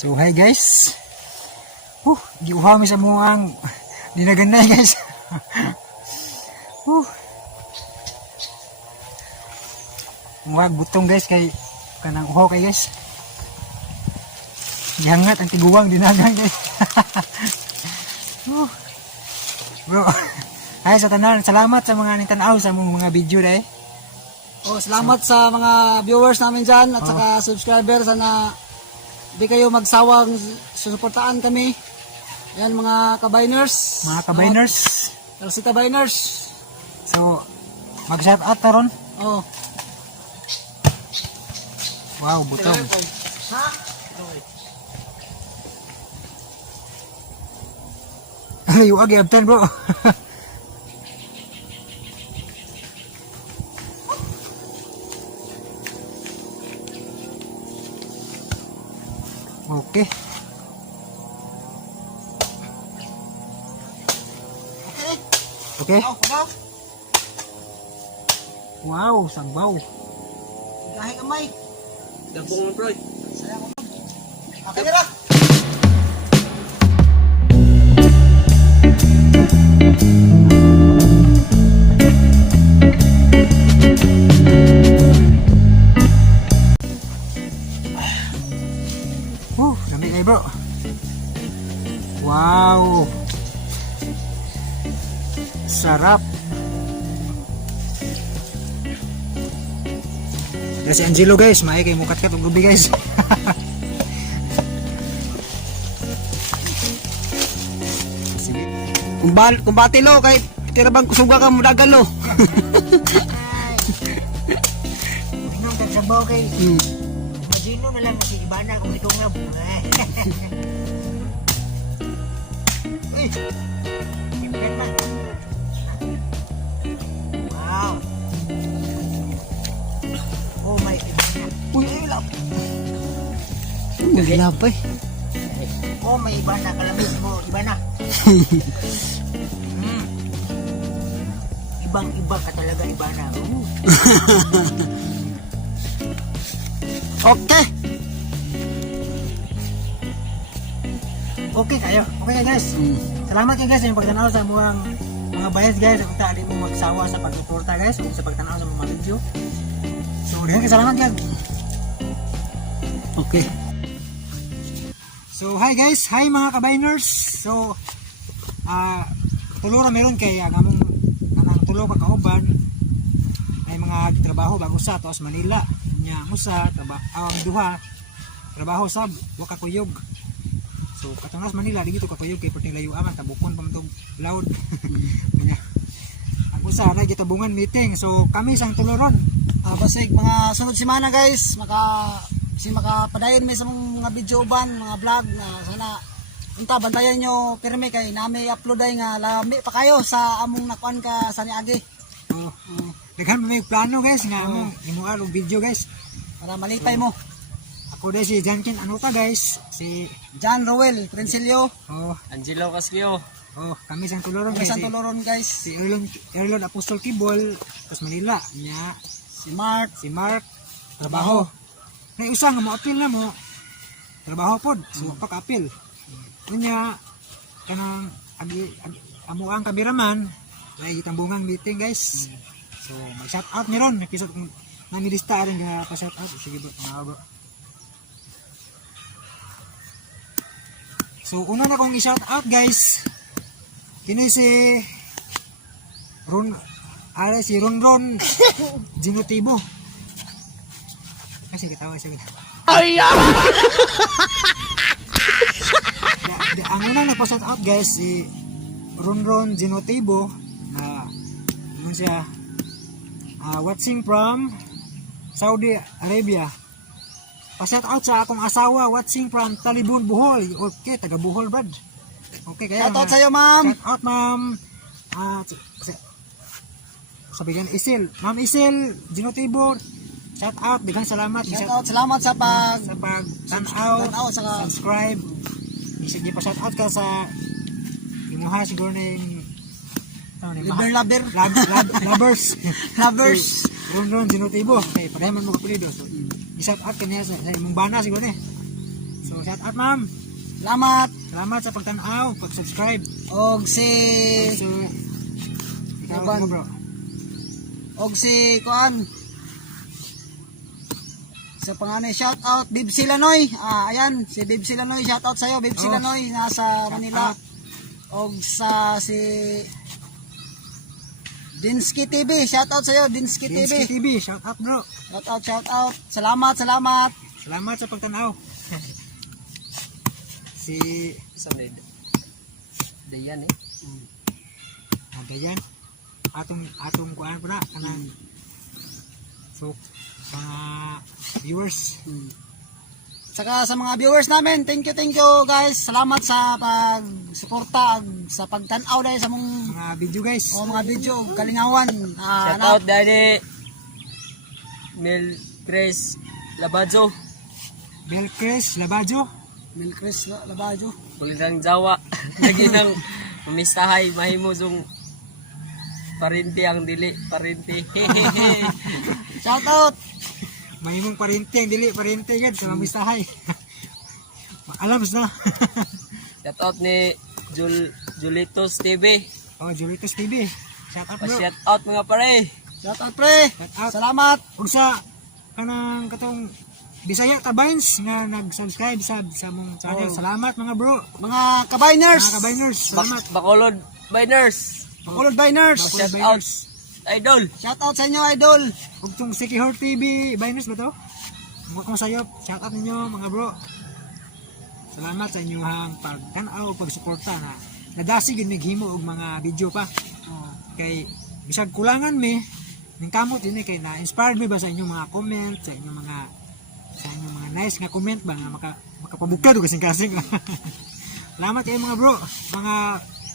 So hi guys. Giuhaw mi sa muang dinaganay guys. Muag butong guys kay kanang uhaw kay guys. Gihangat ang tiguang dinagan guys. Bro. Ay sa tanan, salamat sa mga nitanaw sa mga video dai. Salamat sa mga viewers namin dyan at saka subscribers. Sana di kayo magsawang susuportaan kami. Yan mga kabayners. Mga kabayners. Rosita Bayners. So mag-shout out taron. Oh. Wow, butong. Ha? Ay, wag yabtan bro. Okay. Okay. Wow, sangbaw. Gahe kamay. Dabong mo, bro. Sayang ko. Okay na. Dami kayo bro. Wow. Sarap. Ada si Angelo guys, maay kay mukat kat og gabi guys. Sige. Kumbati lo kay tira bang kusuga ka mo dagan lo. Minong kagsabaw kay. Imagino na lang si Ibana kung ikaw nga. Uy. Ipan na. Wow. Oh my God. Uy, ay lap. Nagilapay. Oh may Ibana, kalamit mo Ibana. Ibang-iba ka talaga Ibana. Okay. Okay kayo. Okay kayo guys. Salamat kayo guys sa pagtanaw sa mga bayas guys. Kung di mo magsawa sa pagsuporta guys. Kung sa pagtanaw sa mga video. So, dahan kayo salamat guys. Okay. So, hi guys. Hi mga kabayners. So, tulura meron kay among kanang tulo ka kauban. May mga trabaho bago sa to sa Manila. Nya musa ang duha trabaho sa Wakakuyog. So katunas Manila dito kakuyog kay perting layo aman tabukon pamtog loud. Nya ang usa na gitabungan meeting. So kami sang tuloron. Basig mga sunod semana guys, makapadayon may sa mga video uban, mga vlog na sana unta bantayan nyo pirmi kay nami upload ay nga lami pa kayo sa among nakuan ka sa niagi. Daghan may plano guys nga among imuha og video guys Para malipay mo. Ako dai si Jankin ano ta guys, si John Roel Prinsilio. Angelo Casquio. Kami sang tuloron Kami guys. sa tuloron guys. Si Erlon Apostol Kibol tas Manila nya Si Mark. trabaho. Nay usa nga mo apil na mo. Trabaho pod, so pag-apil. Unya kanang amo ang kameraman lagi tambungang meeting guys. So mag-shout out ni ron, episode kung namilista rin nga pa-shout out. Sige bro, bro. So una na kong i-shout out guys. Kini si Ronron Ginotibo. Kasi kitawa siya. Ay! Ang unang nagpa-shout out guys si Ronron Ginotibo na ano siya watching from Saudi Arabia. Pa-shout out sa akong asawa watching from Talibon, Bohol. Okay, taga Bohol brad. Okay kaya. Shout out sa iyo ma'am. Shout out ma'am. Sabihan Isil. Ma'am Isil Ginotibo. Shout out, daghang salamat. Shout out, salamat sa pag-tanaw, saka subscribe. Sige pa shout out ka sa imuha siguro na yung lovers. Lovers. Ron Ginotibo. Okay, pareha man mo kapilido. So, i-shout out kanya sa imong bana siguro eh. So shout out ma'am. Salamat. Salamat sa pagtanaw, pag-subscribe. Og si So ikaw Iban. bro. og si Kuan. Sa panganay shout out Bibsi Lanoy. Ayan, si Bibsi Lanoy, shout out sa iyo Bibsi Oh. Lanoy nasa Manila. out. Og sa si Dinsky TV, shout out sa iyo Dinsky Dinsky TV. TV, shout out bro. Shout out, shout out. Salamat, salamat. Salamat sa pagtanaw. Si Sa may Dayan eh. Agayan. Atong kuan pa na kanang so mga viewers. Saka sa mga viewers namin, thank you guys. Salamat sa pagsuporta sa pagtanaw dahil sa mong Mga video guys. mga video ug kalingawan. Shout out Daddy Mil Chris Labadzo. Belcres Labajo. Milcris Labajo. Kulilang Jawa. Lagi nang mamistahay. Mahimo zong parinti ang dili. Parinti. Hehehe. Shout out. Mahimong parente, ang dili parente gad sa mamistahay. Alam na. Shout out ni Julitos TV. Oh, Juritos TV. Shout out bro. Pa-shout out mga pare. Shout out pre. Shout out. Salamat. Ug sa kanang katong Bisaya Tabines nga nag-subscribe sa mong channel. Oh. Salamat mga bro. Mga kabayners. Mga kabayners, salamat. Bacolod Biners. Bacolod Biners. Bacolod Shout Biners. Idol. Shout out sa inyo idol. Ug tong Sikihor TV, Biners ba to? Kung sayop, shout out ninyo mga bro. Salamat sa inyong pagtanaw ug pagsuporta na nadasi gid naghimo og mga video pa. Kay bisag kulangan mi ning kamot ini kay na-inspired mi ba sa inyong mga comment, sa inyong mga nice nga comment ba nga makapabukad og kasing-kasing. Salamat kayo mga bro, mga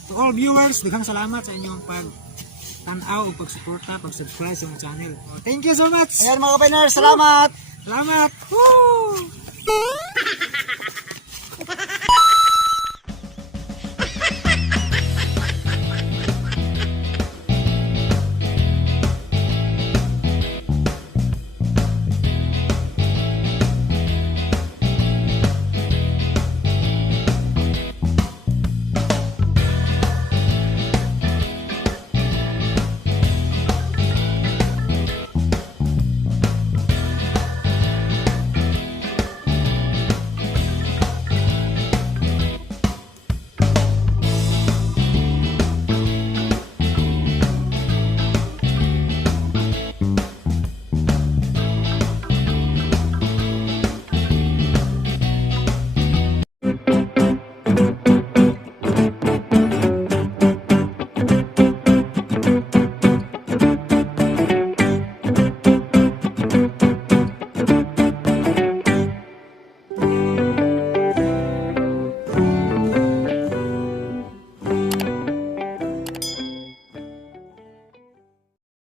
to all viewers, daghang salamat sa inyong pag-tanaw ug pagsuporta, pag-subscribe sa mga channel. Oh, thank you so much. Ayan mga kabayners, salamat. Salamat. Woo!